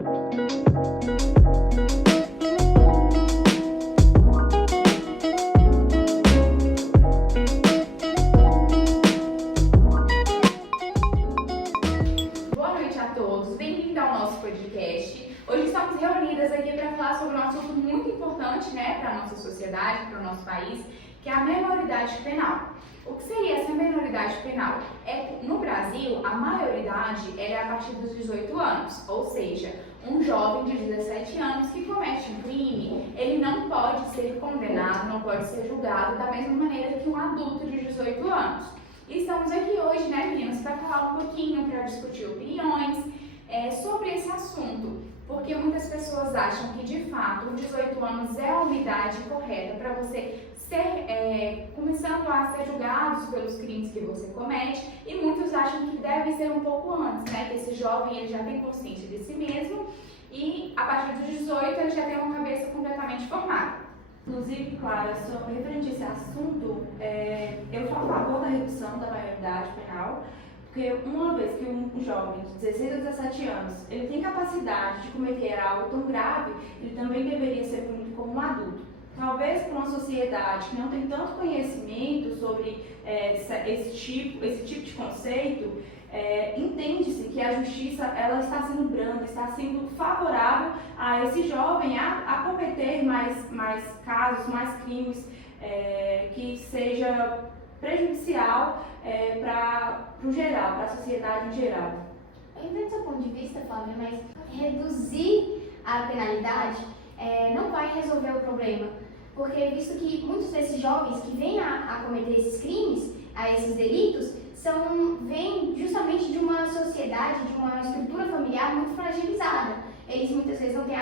Boa noite a todos, bem-vindos ao nosso podcast. Hoje estamos reunidas aqui para falar sobre um assunto muito importante, para a nossa sociedade, para o nosso país, que é a menoridade penal. O que seria essa menoridade penal? No Brasil, a maioridade é a partir dos 18 anos, ou seja, um jovem de 17 anos que comete um crime, ele não pode ser condenado, não pode ser julgado da mesma maneira que um adulto de 18 anos. E estamos aqui hoje, meninas, para falar um pouquinho, para discutir opiniões sobre esse assunto, porque muitas pessoas acham que, de fato, os 18 anos é a idade correta para você começando a ser julgados pelos crimes que você comete, e muitos acham que deve ser um pouco antes, que esse jovem ele já tem consciência de si mesmo e a partir dos 18 ele já tem uma cabeça completamente formada. Inclusive, Clara, referente a esse assunto, eu sou a favor da redução da maioridade penal, porque uma vez que um jovem de 16 a 17 anos ele tem capacidade de cometer algo tão grave, ele também deveria ser punido como um adulto. Talvez para uma sociedade que não tem tanto conhecimento sobre esse tipo de conceito, entende-se que a justiça ela está sendo branda, está sendo favorável a esse jovem a cometer mais casos, mais crimes, que seja prejudicial para o geral, para a sociedade em geral. Eu entendo seu ponto de vista, Flávia, mas reduzir a penalidade não vai resolver o problema, porque visto que muitos desses jovens que vêm a cometer esses crimes, a esses delitos, vêm justamente de uma sociedade, de uma estrutura familiar muito fragilizada. Eles muitas vezes não têm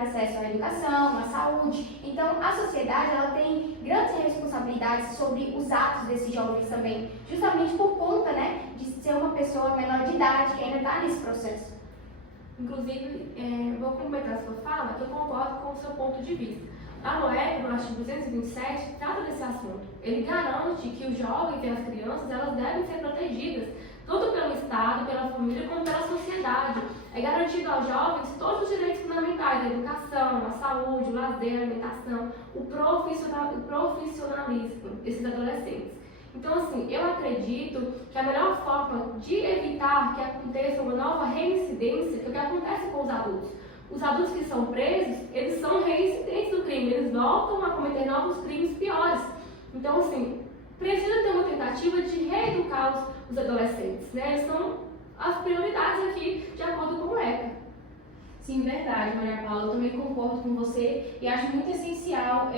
acesso à educação, à saúde. Então, a sociedade ela tem grandes responsabilidades sobre os atos desses jovens também, justamente por conta de ser uma pessoa menor de idade que ainda está nesse processo. Inclusive, vou completar a sua fala, que eu concordo com o seu ponto de vista. A LOEC, no artigo 227, trata desse assunto. Ele garante que os jovens e as crianças elas devem ser protegidas, tanto pelo Estado, pela família, como pela sociedade. É garantido aos jovens todos os direitos fundamentais, a educação, a saúde, o lazer, a alimentação, o profissionalismo desses adolescentes. Então, eu acredito que a melhor forma de evitar que aconteça uma nova reincidência, que é o que acontece com os adultos. Os adultos que são presos, eles são reincidentes do crime, eles voltam a cometer novos crimes piores. Então, precisa ter uma tentativa de reeducar os adolescentes, São as prioridades aqui, de acordo com o ECA. Sim, verdade, Maria Paula, eu também concordo com você e acho muito essencial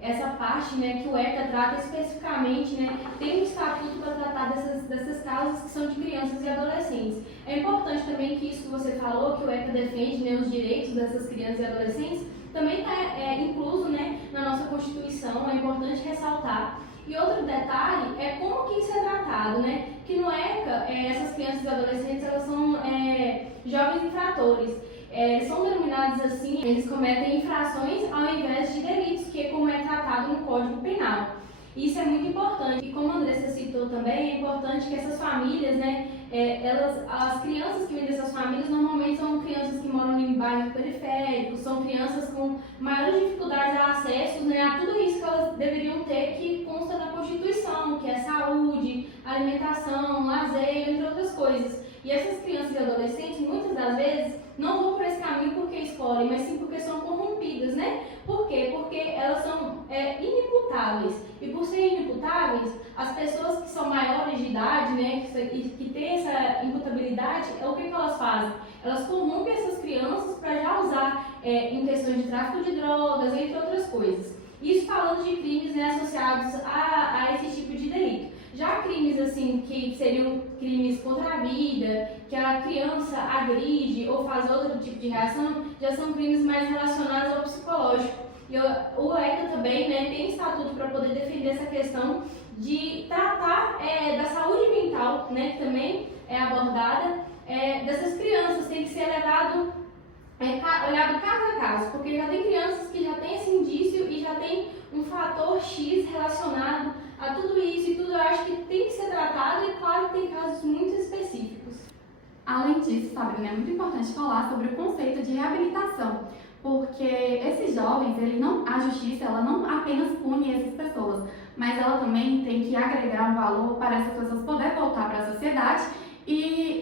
essa parte que o ECA trata especificamente, tem um estatuto para tratar dessas causas que são de crianças e adolescentes. É importante também que isso que você falou, que o ECA defende os direitos dessas crianças e adolescentes, também está incluso na nossa Constituição, é importante ressaltar. E outro detalhe é como que isso é tratado, que no ECA, essas crianças e adolescentes, elas são jovens infratores. São denominados assim, eles cometem infrações ao invés de delitos, que é como é tratado no Código Penal. Isso é muito importante. E como a Andressa citou também, é importante que essas famílias, as crianças que vêm dessas famílias normalmente são crianças que moram em bairros periféricos, são crianças com maiores dificuldades de acesso a tudo isso que elas deveriam ter, que consta na Constituição, que é saúde, alimentação, lazer, entre outras coisas. E essas crianças e adolescentes, muitas das vezes, não vão por esse caminho porque escolhem, mas sim porque são corrompidas, Por quê? Porque elas são inimputáveis. E por serem inimputáveis, as pessoas que são maiores de idade, que têm essa imputabilidade, o que elas fazem? Elas corrompem essas crianças para já usar em questões de tráfico de drogas, entre outras coisas. Isso falando de crimes associados a esse tipo de delito. Já crimes que seriam crimes contra a vida, que a criança agride ou faz outro tipo de reação, já são crimes mais relacionados ao psicológico. E o ECA também tem estatuto para poder defender essa questão de tratar da saúde mental, que também é abordada, dessas crianças. Tem que ser olhado caso a caso, porque já tem crianças que já têm esse indício e já tem um fator X relacionado a tudo isso, e tudo eu acho que tem que ser tratado, e claro que tem casos muito específicos. Além disso, Sabrina, é muito importante falar sobre o conceito de reabilitação, porque esses jovens, a justiça, ela não apenas pune essas pessoas, mas ela também tem que agregar um valor para essas pessoas poderem voltar para a sociedade e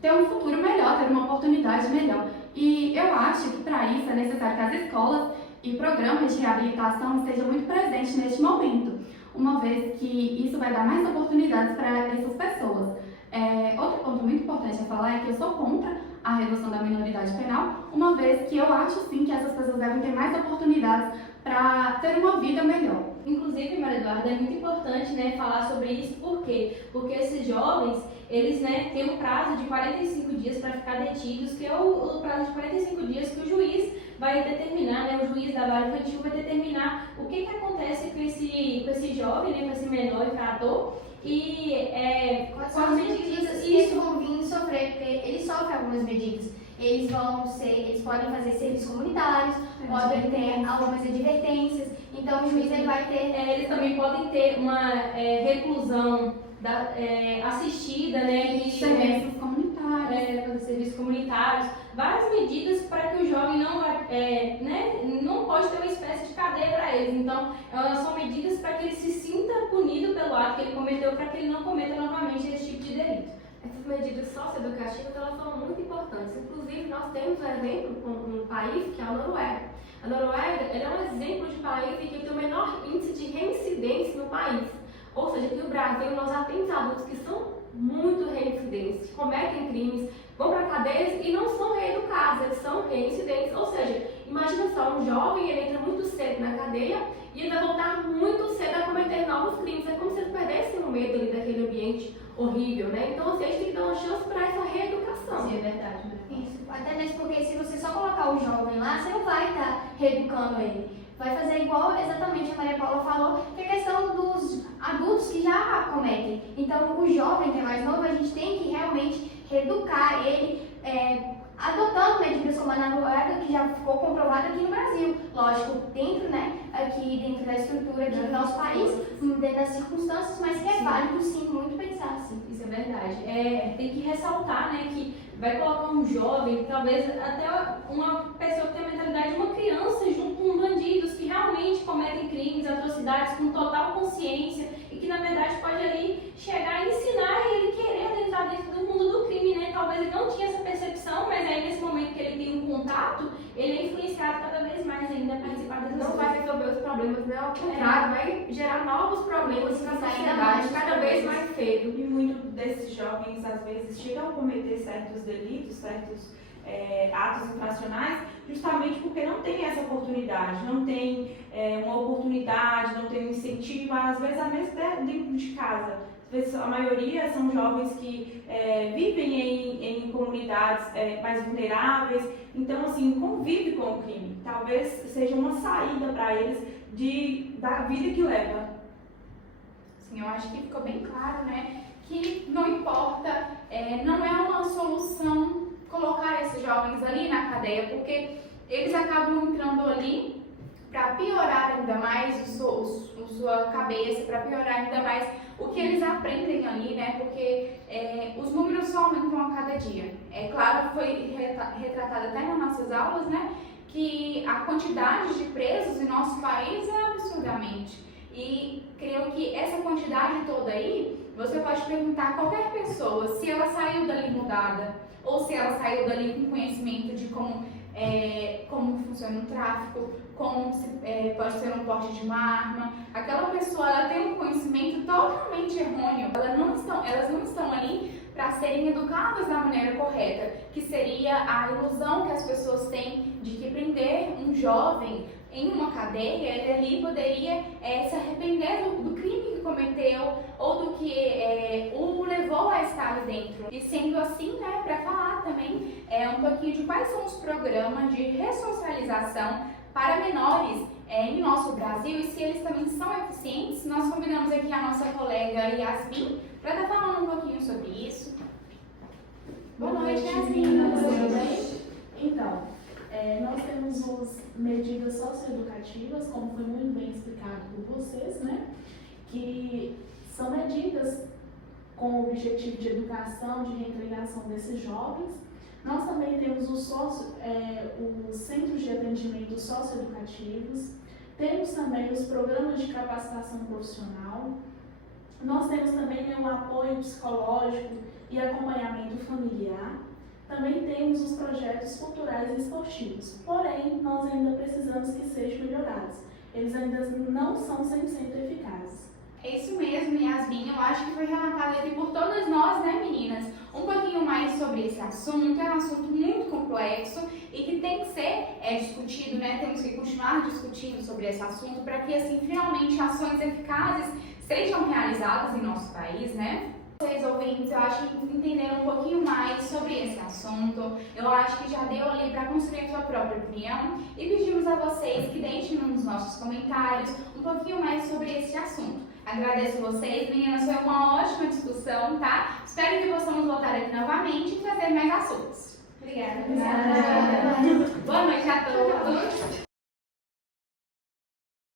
ter um futuro melhor, ter uma oportunidade melhor. E eu acho que para isso é necessário que as escolas e programas de reabilitação estejam muito presentes neste momento, uma vez que isso vai dar mais oportunidades para essas pessoas. Outro ponto muito importante a falar é que eu sou contra a redução da minoridade penal, uma vez que eu acho sim que essas pessoas devem ter mais oportunidades para ter uma vida melhor. Inclusive, Maria Eduarda, é muito importante, né, falar sobre isso. Por quê? Porque esses jovens, eles, né, têm um prazo de 45 dias para ficar detidos, que é o prazo de 45 dias que o juiz vai determinar, né, o juiz da vara infantil vai determinar o que acontece com esse jovem, né, com esse menor infrator. E quais são as medidas que eles vão vir sofrer, porque eles sofrem algumas medidas. Eles podem fazer serviços comunitários, podem ter algumas advertências, então o juiz ele vai ter... Eles também podem ter uma reclusão assistida, né, e Serviços comunitários. Serviços comunitários, várias medidas para que o jovem não pode ter uma espécie de cadeia para eles. Então, elas são medidas para que ele se sinta punido pelo ato que ele cometeu, para que ele não cometa novamente esse tipo de delito. Essas medidas socioeducativas, elas são muito importantes. Inclusive, nós temos um exemplo com um país que é a Noruega. A Noruega é um exemplo de país que tem o menor índice de reincidência no país. Ou seja, aqui no Brasil, nós já temos adultos que são muito reincidentes, cometem crimes, vão para cadeias e não são reeducados, eles são reincidentes. Ou seja, imagina só, um jovem, ele entra muito cedo na cadeia e ele vai voltar muito cedo a cometer novos crimes. É como se eles perdessem o medo ali daquele ambiente horrível, né? Então, assim, a gente tem que dar uma chance para essa reeducação. Sim, é verdade, né? Isso, até mesmo porque se você só colocar o jovem lá, você não vai estar reeducando ele. Vai fazer igual exatamente a Maria Paula falou, que é a questão dos adultos que já cometem. Então, o jovem que é mais novo, a gente tem que realmente reeducar ele, adotando medidas como a Noruega, que já ficou comprovada aqui no Brasil. Lógico, dentro da estrutura aqui do nosso país, dentro das circunstâncias, mas que é válido sim, muito pensar assim. Isso é verdade. Tem que ressaltar, né, que vai colocar um jovem, talvez até uma pessoa que tem a mentalidade de uma criança, junto com bandidos que realmente cometem crimes, atrocidades com total consciência e que na verdade pode ali chegar e ensinar ele querer entrar dentro do mundo do crime, né? Talvez ele não tinha essa percepção, mas aí nesse momento que ele tem um contato, ele é influenciado cada vez mais ainda a participar dessas Não coisas. vai resolver os problemas, né? Ao contrário, vai gerar novos problemas na sociedade cada vez mais cedo. E muitos desses jovens, às vezes, chegam a cometer certos delitos, certos atos infracionais, justamente porque não tem essa oportunidade, não tem uma oportunidade, não tem um incentivo, às vezes, até mesmo dentro de casa. Às vezes, a maioria são jovens que vivem em comunidades mais vulneráveis, então, assim, convive com o crime. Talvez seja uma saída para eles da vida que leva. Sim, eu acho que ficou bem claro, né, que não importa, não é uma solução colocar esses jovens ali na cadeia, porque eles acabam entrando ali para piorar ainda mais sua cabeça, para piorar ainda mais o que eles aprendem ali, né, porque os números só aumentam a cada dia. É claro, foi retratado até nas nossas aulas, né, que a quantidade de presos em nosso país é absurdamente. E creio que essa quantidade toda aí, você pode perguntar a qualquer pessoa se ela saiu dali mudada, ou se ela saiu dali com conhecimento de como funciona o tráfico, como pode ser um porte de uma arma. Aquela pessoa, ela tem um conhecimento totalmente errôneo. Elas não estão ali para serem educadas da maneira correta, que seria a ilusão que as pessoas têm de que prender um jovem em uma cadeia, ele ali poderia se arrepender do crime que cometeu ou do que o levou a estar ali dentro. E sendo assim, né, para falar também um pouquinho de quais são os programas de ressocialização para menores em nosso Brasil e se eles também são eficientes, nós convidamos aqui a nossa colega Yasmin para estar falando um pouquinho sobre isso. Boa noite, Yasmin. Boa noite. Então, nós temos medidas socioeducativas, como foi muito bem explicado por vocês, né? Que são medidas com o objetivo de educação, de reintegração desses jovens. Nós também temos os centros de atendimento socioeducativos, temos também os programas de capacitação profissional, nós temos também o apoio psicológico e acompanhamento familiar, também temos os projetos culturais e esportivos, porém nós ainda precisamos que sejam melhorados, eles ainda não são 100% eficazes. É isso mesmo, Yasmin. Eu acho que foi relatado aqui por todas nós, né, meninas? Um pouquinho mais sobre esse assunto. É um assunto muito complexo e que tem que ser discutido, né? Temos que continuar discutindo sobre esse assunto para que, assim, finalmente ações eficazes sejam realizadas em nosso país, né? Vocês ouvintes, eu acho que entenderam um pouquinho mais sobre esse assunto. Eu acho que já deu ali para construir a sua própria opinião e pedimos a vocês que deixem nos nossos comentários um pouquinho mais sobre esse assunto. Agradeço vocês, meninas, foi uma ótima discussão, tá? Espero que possamos voltar aqui novamente e trazer mais assuntos. Obrigada. Boa